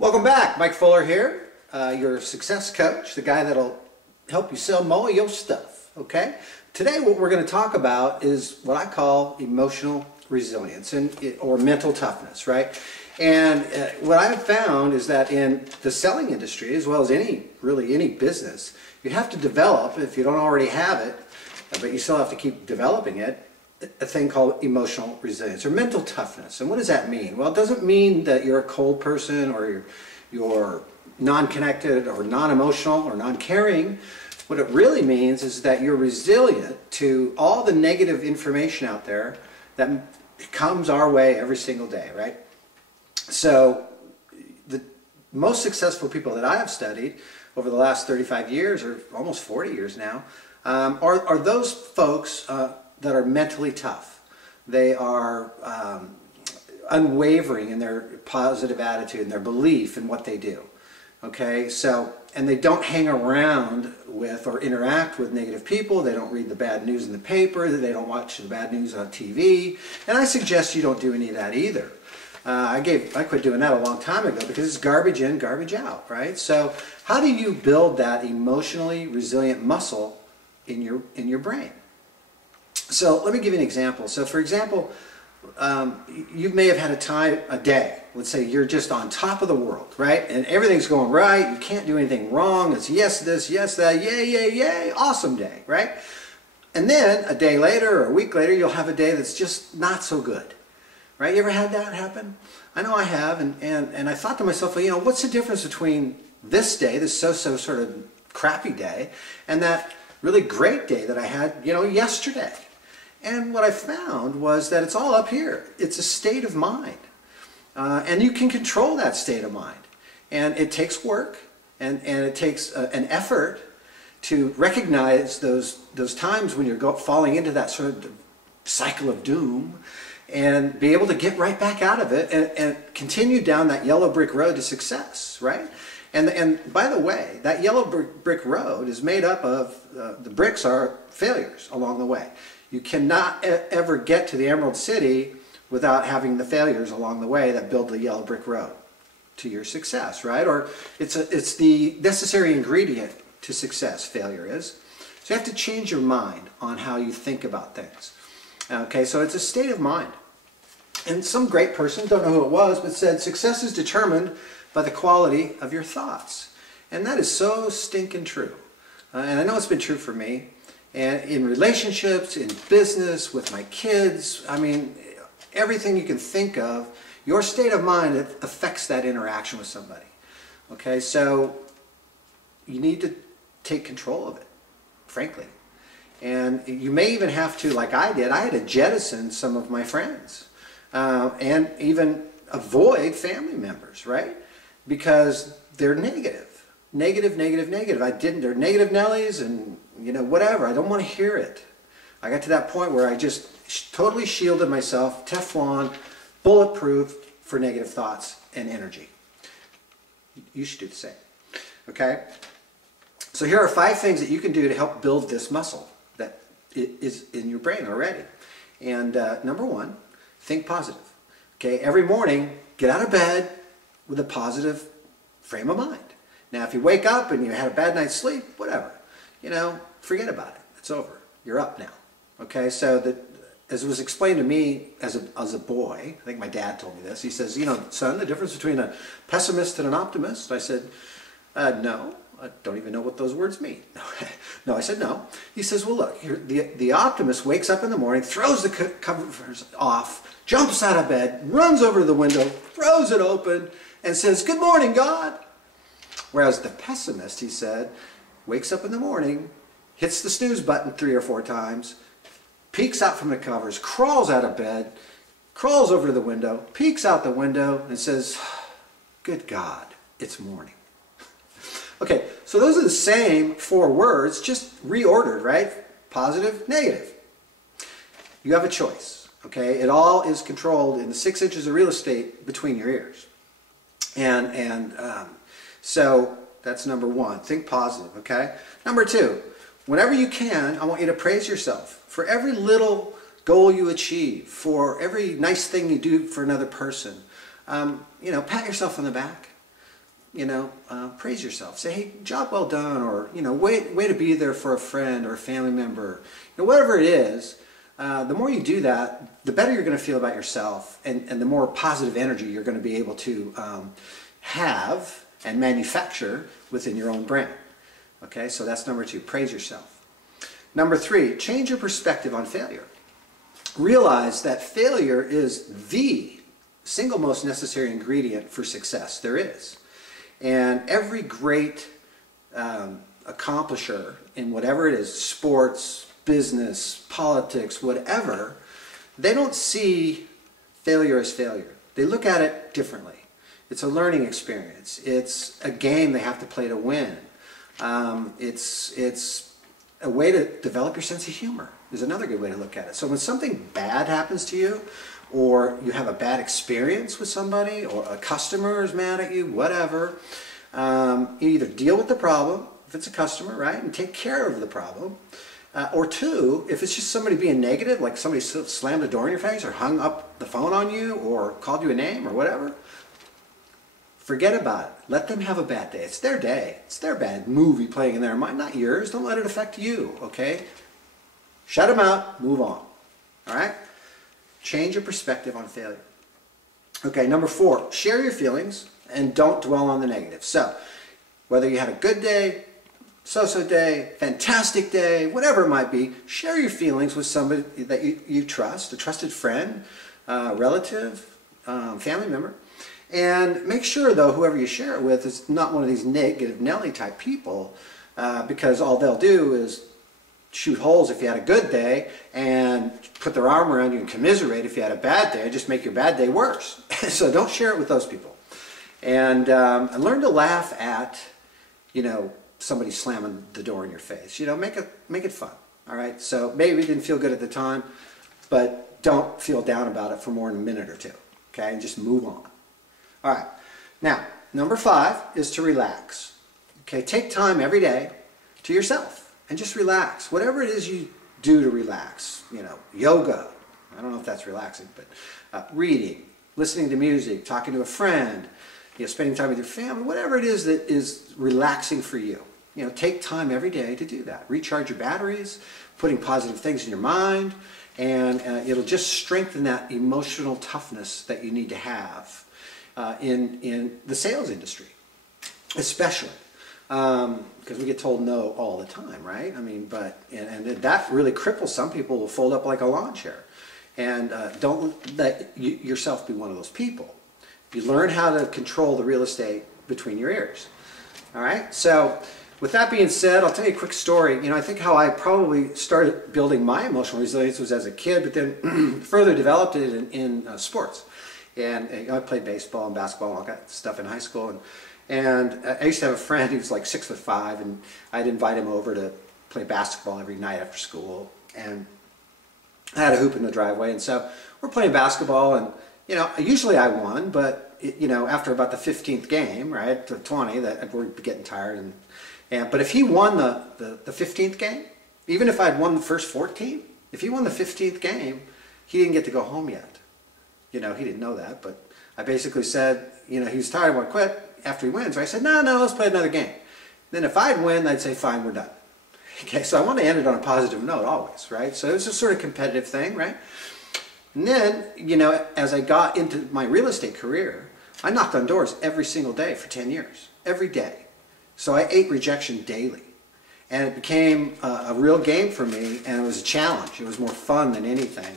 Welcome back. Mike Fuller here, your success coach, the guy that'll help you sell more of your stuff, okay? Today what we're going to talk about is what I call emotional resilience or mental toughness, right? And what I've found is that in the selling industry, as well as really any business, you have to develop, if you don't already have it, but you still have to keep developing it, a thing called emotional resilience or mental toughness. And what does that mean? Well, it doesn't mean that you're a cold person or you're non-connected or non-emotional or non-caring. What it really means is that you're resilient to all the negative information out there that comes our way every single day, right? So the most successful people that I have studied over the last 35 years or almost 40 years now are those folks that are mentally tough. They are unwavering in their positive attitude and their belief in what they do. Okay, so, and they don't hang around with or interact with negative people. They don't read the bad news in the paper. They don't watch the bad news on TV. And I suggest you don't do any of that either. I quit doing that a long time ago because it's garbage in, garbage out, right? So how do you build that emotionally resilient muscle in your brain? So let me give you an example. So for example, you may have had a day, let's say you're just on top of the world, right? And everything's going right, you can't do anything wrong, it's yes this, yes that, yay, yay, yay, awesome day, right? And then a day later or a week later, you'll have a day that's just not so good, right? You ever had that happen? I know I have, and I thought to myself, well, you know, what's the difference between this day, this so-so sort of crappy day, and that really great day that I had, you know, yesterday? And what I found was that it's all up here. It's a state of mind. And you can control that state of mind. And it takes work and it takes an effort to recognize those times when you're falling into that sort of cycle of doom and be able to get right back out of it and continue down that yellow brick road to success, right? And by the way, that yellow brick road is made up of, the bricks are failures along the way. You cannot ever get to the Emerald City without having the failures along the way that build the yellow brick road to your success, right? Or it's the necessary ingredient to success, failure is. So you have to change your mind on how you think about things. Okay, so it's a state of mind. And some great person, don't know who it was, but said success is determined by the quality of your thoughts. And that is so stinking true. And I know it's been true for me. And in relationships, in business, with my kids, I mean, everything you can think of, your state of mind affects that interaction with somebody. Okay, so you need to take control of it, frankly. And you may even have to, like I did, I had to jettison some of my friends and even avoid family members, right? Because they're negative. Negative, negative, negative. They're negative Nellies and, you know, whatever. I don't want to hear it. I got to that point where I just totally shielded myself, Teflon, bulletproof for negative thoughts and energy. You should do the same. Okay? So here are 5 things that you can do to help build this muscle that is in your brain already. And number 1, think positive. Okay? Every morning, get out of bed with a positive frame of mind. Now, if you wake up and you had a bad night's sleep, whatever, you know, forget about it. It's over. You're up now. Okay, so as it was explained to me as a boy, I think my dad told me this, he says, you know, son, the difference between a pessimist and an optimist. I said, no, I don't even know what those words mean. No, I said no. He says, well, look, the optimist wakes up in the morning, throws the covers off, jumps out of bed, runs over to the window, throws it open, and says, good morning, God. Whereas the pessimist, he said, wakes up in the morning, hits the snooze button 3 or 4 times, peeks out from the covers, crawls out of bed, crawls over to the window, peeks out the window, and says, good God, it's morning. Okay, so those are the same 4 words, just reordered, right? Positive, negative. You have a choice, okay? It all is controlled in the 6 inches of real estate between your ears. So that's number 1. Think positive, okay? Number 2, whenever you can, I want you to praise yourself for every little goal you achieve, for every nice thing you do for another person. You know, pat yourself on the back. praise yourself. Say, hey, job well done, or, way to be there for a friend or a family member. Whatever it is, the more you do that, the better you're going to feel about yourself, and the more positive energy you're going to be able to have and manufacture within your own brand. Okay, so that's number 2, praise yourself. Number 3, change your perspective on failure. Realize that failure is the single most necessary ingredient for success there is. And every great accomplisher in whatever it is, sports, business, politics, whatever, they don't see failure as failure. They look at it differently. It's a learning experience. It's a game they have to play to win. It's a way to develop your sense of humor is another good way to look at it. So when something bad happens to you, or you have a bad experience with somebody, or a customer is mad at you, whatever, you either deal with the problem, if it's a customer, right, and take care of the problem, or 2, if it's just somebody being negative, like somebody slammed the door in your face, or hung up the phone on you, or called you a name, or whatever, forget about it. Let them have a bad day. It's their day. It's their bad movie playing in their mind, not yours. Don't let it affect you, okay? Shut them out, move on, all right? Change your perspective on failure. Okay, number 4, share your feelings and don't dwell on the negative. So, whether you had a good day, so-so day, fantastic day, whatever it might be, share your feelings with somebody that you trust, a trusted friend, relative, family member. And make sure, though, whoever you share it with is not one of these negative Nelly type people, because all they'll do is shoot holes if you had a good day and put their arm around you and commiserate if you had a bad day, just make your bad day worse. So don't share it with those people. And learn to laugh at, somebody slamming the door in your face. Make it fun. All right. So maybe it didn't feel good at the time, but don't feel down about it for more than a minute or 2. Okay, and just move on. All right. Now, number 5 is to relax. Okay, take time every day to yourself and just relax. Whatever it is you do to relax, yoga. I don't know if that's relaxing, but reading, listening to music, talking to a friend, spending time with your family, whatever it is that is relaxing for you. Take time every day to do that. Recharge your batteries, putting positive things in your mind, and it'll just strengthen that emotional toughness that you need to have in the sales industry, especially. Because we get told no all the time, right? I mean, and that really cripples some people. Will fold up like a lawn chair. And don't let yourself be one of those people. You learn how to control the real estate between your ears. All right? So with that being said, I'll tell you a quick story. I think how I probably started building my emotional resilience was as a kid, but then further developed it in sports. And I played baseball and basketball and all that stuff in high school. And I used to have a friend who was like 6'5", and I'd invite him over to play basketball every night after school. And I had a hoop in the driveway, and so we're playing basketball, and usually I won, but after about the 15th game, right, to 20, that we're getting tired, but if he won the 15th game, even if I'd won the first 14, if he won the 15th game, he didn't get to go home yet. He didn't know that, but I basically said, he was tired, I want to quit after he wins. So I said, no, let's play another game. Then if I'd win, I'd say, fine, we're done. Okay, so I want to end it on a positive note always, right? So it was a sort of competitive thing, right? And then, as I got into my real estate career, I knocked on doors every single day for 10 years, every day. So I ate rejection daily. And it became a real game for me, and it was a challenge. It was more fun than anything.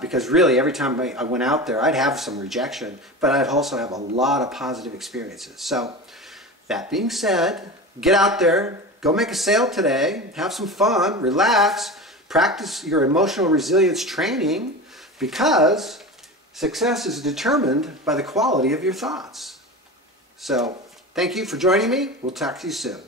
Because really, every time I went out there, I'd have some rejection, but I'd also have a lot of positive experiences. So, that being said, get out there, go make a sale today, have some fun, relax, practice your emotional resilience training, because success is determined by the quality of your thoughts. So, thank you for joining me. We'll talk to you soon.